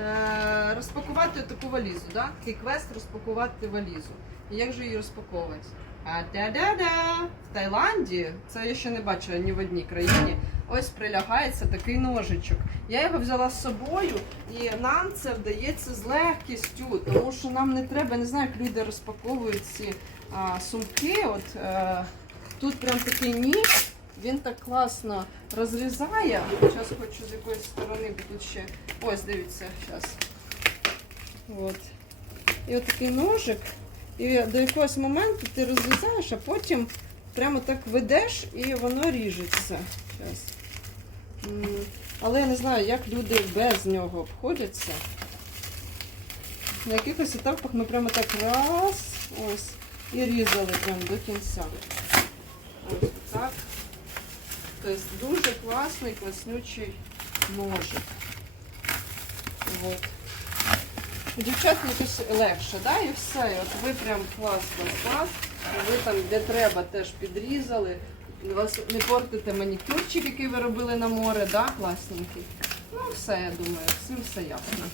е, розпакувати таку валізу, да? такий квест розпакувати валізу. І як же її розпаковувати? А да-да-да! В Таїланді, це я ще не бачила ні в одній країні. Ось прилягається такий ножичок. Я його взяла з собою, і нам це вдається з легкістю, тому що нам не треба, не знаю, як люди розпаковують ці а, сумки. От е, тут прям такий ніж, він так класно розрізає. Зараз хочу з якоїсь сторони, тут ще. Ось, дивіться, зараз. От. І от ножик. І до якогось моменту ти розрізаєш, а потім прямо так ведеш і воно ріжеться. Щас. Але я не знаю, як люди без нього обходяться. На якихось етапах ми прямо так раз, ось, і різали прямо до кінця. Ось. Тобто дуже класний, класнючий ножик. От. Дівчат якось легше, да? І все. От ви прям клас, клас, клас. Ви там, де треба, теж підрізали. Вас не портите манікюрчик, який ви робили на море, да? класненький. Ну, все, я думаю, всім все ясно.